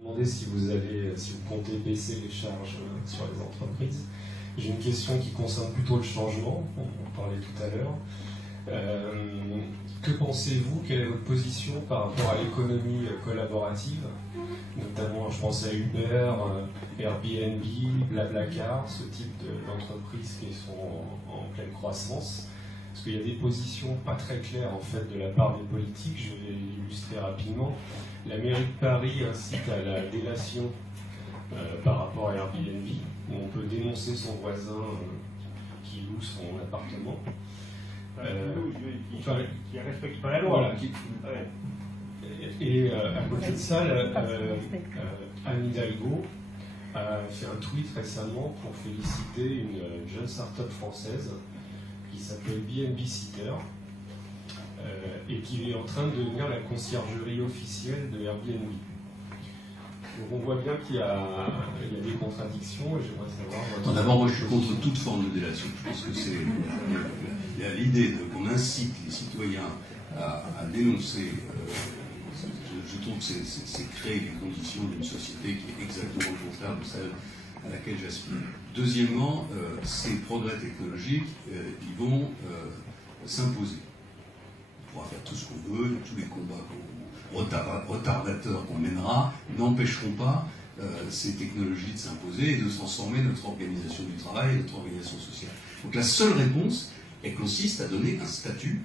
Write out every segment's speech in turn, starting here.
Demander si vous comptez baisser les charges sur les entreprises. J'ai une question qui concerne plutôt le changement, on en parlait tout à l'heure. Que pensez-vous, quelle est votre position par rapport à l'économie collaborative, notamment je pense à Uber, Airbnb, Blablacar, ce type d'entreprises qui sont en pleine croissance? Parce qu'il y a des positions pas très claires en fait de la part des politiques, je vais l'illustrer rapidement. La mairie de Paris incite à la délation par rapport à Airbnb, où on peut dénoncer son voisin qui loue son appartement. Qui ne respecte pas la loi. Voilà, et à côté de ça, Anne Hidalgo a fait un tweet récemment pour féliciter une jeune start-up française qui s'appelle BNB Sitter et qui est en train de devenir la conciergerie officielle de Airbnb. Donc on voit bien qu'il y a des contradictions et j'aimerais savoir... D'abord, moi je suis contre toute forme de délation. Je pense que c'est l'idée qu'on incite les citoyens à dénoncer. Je trouve que c'est créer les conditions d'une société qui est exactement le contraire de celle à laquelle j'aspire. Deuxièmement, ces progrès technologiques, ils vont s'imposer. On pourra faire tout ce qu'on veut, tous les combats retardateurs qu'on mènera n'empêcheront pas ces technologies de s'imposer et de transformer notre organisation du travail et notre organisation sociale. Donc la seule réponse, elle consiste à donner un statut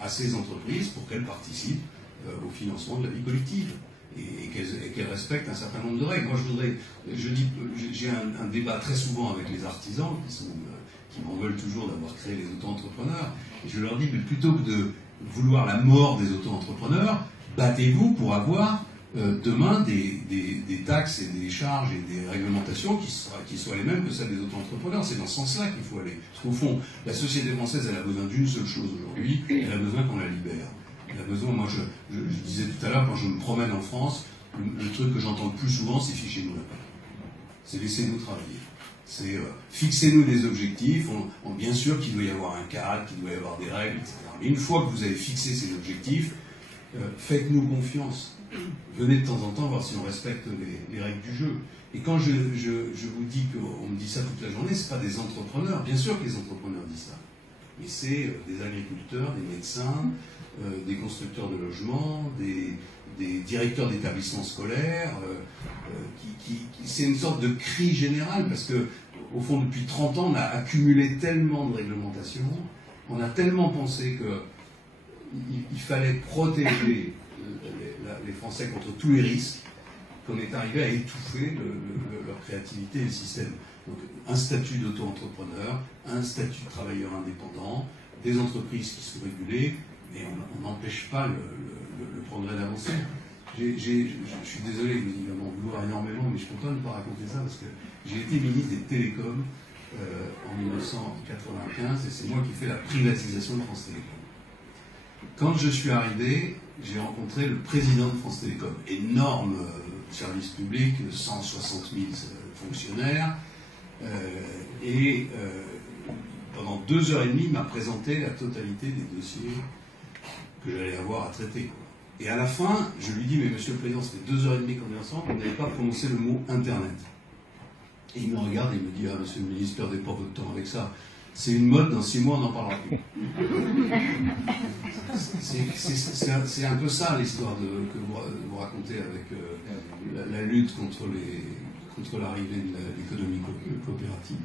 à ces entreprises pour qu'elles participent au financement de la vie collective et qu'elles respectent un certain nombre de règles. Moi, j'ai un débat très souvent avec les artisans qui m'en veulent toujours d'avoir créé les auto-entrepreneurs. Et je leur dis, mais plutôt que de vouloir la mort des auto-entrepreneurs, battez-vous pour avoir demain des taxes et des charges et des réglementations qui soient les mêmes que celles des auto-entrepreneurs. C'est dans ce sens-là qu'il faut aller. Parce qu'au fond, la société française, elle a besoin d'une seule chose aujourd'hui, elle a besoin qu'on la libère. Elle a besoin, moi je disais tout à l'heure, quand je me promène en France, le truc que j'entends le plus souvent, c'est fichez-nous la paix. C'est laissez-nous travailler. C'est fixez-nous des objectifs, bien sûr qu'il doit y avoir un cadre, qu'il doit y avoir des règles, etc. Mais une fois que vous avez fixé ces objectifs, faites-nous confiance. Venez de temps en temps voir si on respecte les règles du jeu. Et quand je vous dis qu'on me dit ça toute la journée, ce pas des entrepreneurs. Bien sûr que les entrepreneurs disent ça. Mais c'est des agriculteurs, des médecins, des constructeurs de logements, des directeurs d'établissements scolaires. C'est une sorte de cri général parce que, au fond, depuis 30 ans, on a accumulé tellement de réglementations, on a tellement pensé qu'il fallait protéger les Français contre tous les risques, qu'on est arrivé à étouffer leur créativité et le système. Donc, un statut d'auto-entrepreneur, un statut de travailleur indépendant, des entreprises qui sont régulées, mais on n'empêche pas le progrès d'avancer. Je suis désolé, il va m'en vouloir énormément, mais je ne peux pas ne pas raconter ça parce que j'ai été ministre des Télécoms en 1995 et c'est moi qui ai fait la privatisation de France Télécom. Quand je suis arrivé, j'ai rencontré le président de France Télécom, énorme service public, 160 000 fonctionnaires, et pendant 2h30, il m'a présenté la totalité des dossiers que j'allais avoir à traiter. Et à la fin, je lui dis, mais monsieur le président, ça fait 2h30 qu'on est ensemble, on n'avait pas prononcé le mot Internet. Et il me regarde et il me dit, ah monsieur le ministre, perdez pas votre temps avec ça. C'est une mode, dans 6 mois on n'en parlera plus. C'est un peu ça l'histoire que vous racontez avec la lutte contre l'arrivée de l'économie coopérative.